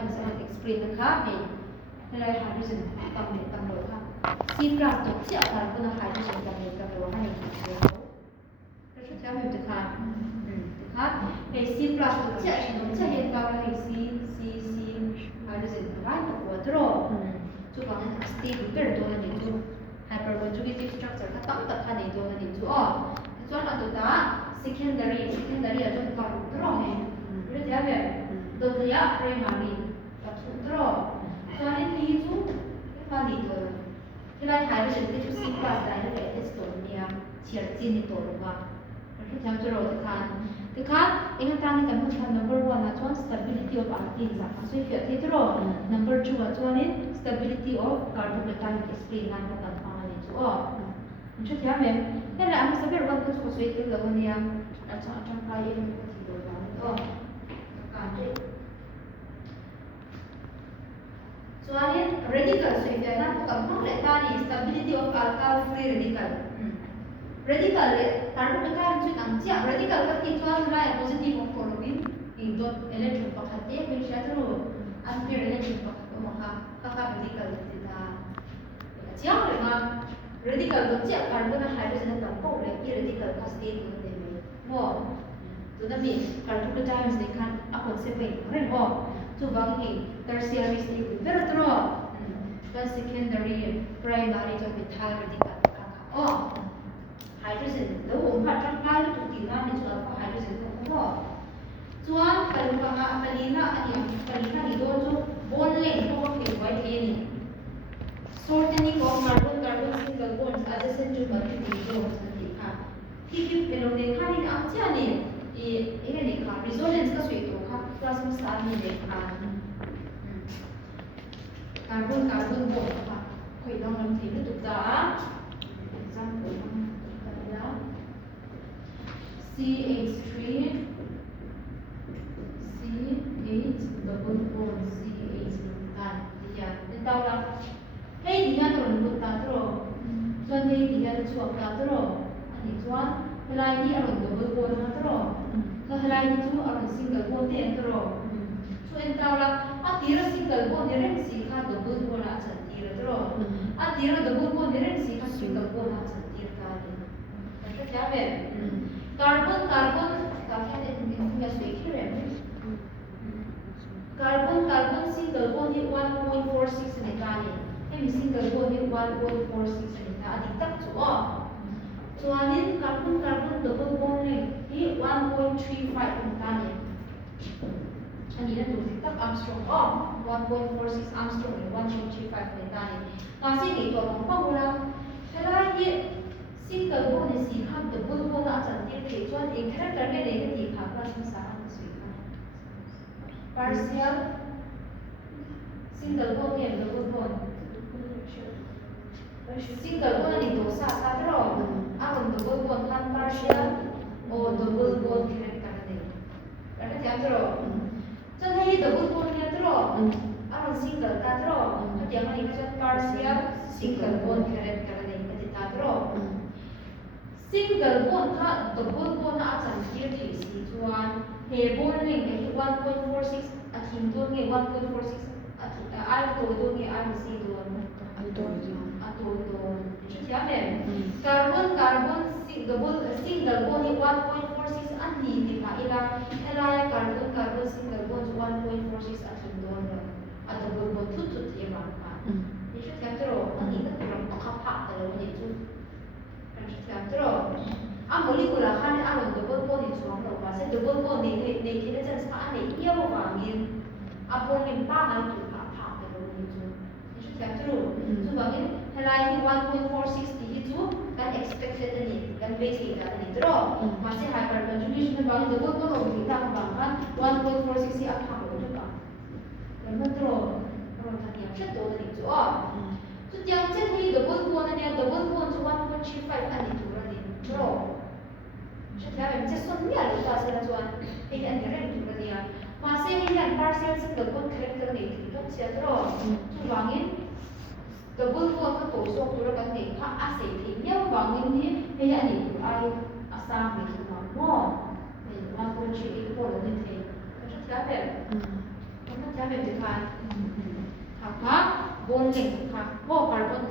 explain นะคะในราย hydrogen ตำโหลค่ะ C+ ตัวเสียการเป็น hydrogen ตำโหลให้ค่ะแล้วชุดที่มันจะค่ะนะคะไอ้ C+ ตัวเสียฉันจะเห็นตามไอ้ C hydrogen ได้ตัวตรงจุดว่ามัน stable เป็นตัวนั้นจุด hyperconjugative structure ก็ต้องตัดค่าในตัวนั้นจุดส่วนอันตัวตา secondary จุดการตรงเนี่ยเรื่องที่แบบตัวระยะ primary กับสุดตรงส่วนนี้จุดมาดีตัวที่ได้ hydrogen ที่จุด C+ ได้แล้วแต่ที่ตัวเนี่ยเชียร์จีนตัวลงมาแล้วที่ทำจุดที่คันเองตั้งแต่มัน number 1นะช่วง stability of alkene จ้ะส่วนที่ตัว number 2ช่วงนี้ stability of carbonation explain นั่นก็ต่างๆนี่จุดมันชุดที่แบบนั่นแหละมันจะเป็นวันที่สุดสวยที่เราเนี่ยอาจารย์ไปเองก็ที่ตัวเราการที่ส่วนนี้ radical สวยแต่นั่นก็ต้องเรียนตานี่ stability of alkyl free radical radical เลย carbonation ชุดอันเจ้า radical ก็ที่ตัวเรา positive of chlorine อีกตัวอิเล็กตรอนประคับเองไม่ใช่ตัวอันเป็นอิเล็กตรอนประคับตัวค่ะก็ค่ะ radical ที่ตาเจ้าเลยนะradical ตัวเจ้า carbon hydrogen ต่างๆเลยที่ radical ก็ state ตัวเดียวว่าตัวนั้นมี carbonation ในขั้น concept เรื่องว่าตัวบางที tertiary state เป็นตัวก็ secondary primary จะเป็น methyl radical ค่ะhydrogen แล้วผมพัดร่างกายแล้วถูกตีน้ำในส่วนของ hydrogen ก็ส่วนปริมาณปริมาณอันนี้ปริมาณนี้โดนจุดบนเล่งพวกที่ไว้ที่นี่ shortening of carbon single bonds adjacent to multiple bonds นี่ค่ะที่เป็นเราในค่านี้อันเจ้านี่นี่ค่ะ resonance ก็สวยตัวค่ะ plasma star นี่เลยค่ะ carbon bond ค่ะคุยลองนำทีให้ถูกจ้า example CH3 double bond CH กันdia nên tao là hey dia tu rambut ta tu chuan hey dia tu chuak ta tu ani chuan helai ni aron double bond na tu ka helai ni chu aron single bond te tu so en tao la a tira single bond ni rem si kha double bond a chan tira tu a tira double bond ni rem si kha single bond a chan tira ta ni ऐसा क्या है carbon काफी है सही क्यों है carbon single bond ही 1.46 निकाले ये भी single bond ही 1.46 निकाल अधिक तक जो आने carbon double bond ही 1.35 निकालेอันนี้นะดูสิตัก Armstrong 1.46 Armstrong 1.35 निकाले कासी नहीं तो हम क्या बोला चला ये single bond is the double bond a chan tir the chuan a character me le ti kha plasma star an sui kha partial single bond and double bond single bond ni do sa ta ro a kon double bond kan partial o double bond character ne ra ta jam ro chan hai double bond ni ro a kon single ta ro ta jam ni chan partial single bond character ne ta ro single bond ค่ะ double bond อาจารย์เทียบที่สี่ส่วน bond นี่ 1.46 อาทิตย์ตัวนี้ 1.46 อาทิตย์ไอตัวตัวนี้ไอสี่ตัวตัวชุดที่อะไร carbon single bond นี่ 1.46 อันนี้ที่ค่ะอีกแล้ว carbon single bond 1.46 อาทิตย์ตัวนี้อัน double bond ทุกที่มาค่ะนี่ชุดที่อะไรอันนี้ก็เป็นประคับพักแต่เราเนี่ยชุดterus molecular kan ada double bond di suam lo pas double bond di kita jelas kan ada iya bangin apa limpa hal itu apa terus itu terus so bangin helai 1.46 di itu kan expected ni kan base kita ni terus masih hyperconjugation bangin double bond lo kita bangkan 1.46 si apa itu bang dan terus tadi yang itu ni tu so yang jadi double bond ni double bond 1.35 อันนี้ถูกแล้วนี่โปรใช่ไหมมันจะส่วนใหญ่หรือว่าส่วนส่วนไอ้อันนี้เรื่องถูกแล้วเนี่ยมาเสียให้ยัน partial single bond character นี่ที่ต้องเสียตลอดทุกวางเงิน double bond ก็ตัวส่งตัวกันนี่ค่ะอาศัยที่เนี่ยวางเงินนี่ไอ้อันนี้ถูกไอ้อาสาไม่ถูกมั้งเนาะไอ้1.38 โปรแล้วนี่เท่ก็ใช่ไหมแบบมันจะ जा 55 ค่ะค่ะบนเหล็กค่ะโบคาร์บอน